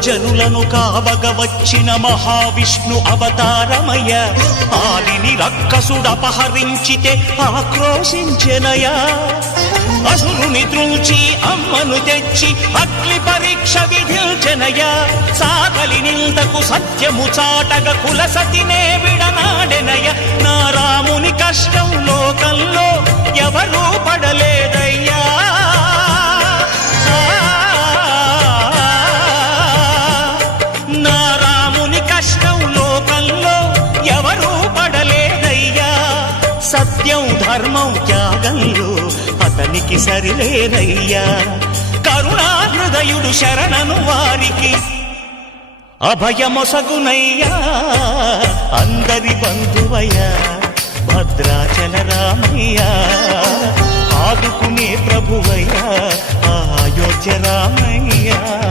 జనులను కావగ వచ్చిన మహావిష్ణు అవతారమయ. ఆలిని రక్కసుడపహరించితే ఆక్రోశించెనయా. అసురుని త్రుంచి అమ్మను తెచ్చి అగ్ని పరీక్ష విధించెనయా. సాగలి నిందకు సత్యము చాటగ కులసతినే విడనాడెనయ. నా రాముని కష్టం లోకంలో ఎవరూ పడలేదయ్యా. నా రాముని కష్టం లోకంలో ఎవరూ పడలేదయ్యా. సత్యం ధర్మం త్యాగంలో అతనికి సరిలేదయ్యా. కరుణాహృదయుడు శరణను వారికి అభయమొసగునయ్యా. అందరి బంధువయ్యా భద్రాచల రామయ్య. ఆదుకునే ప్రభువయ్యా అయోధ్య రామయ్య.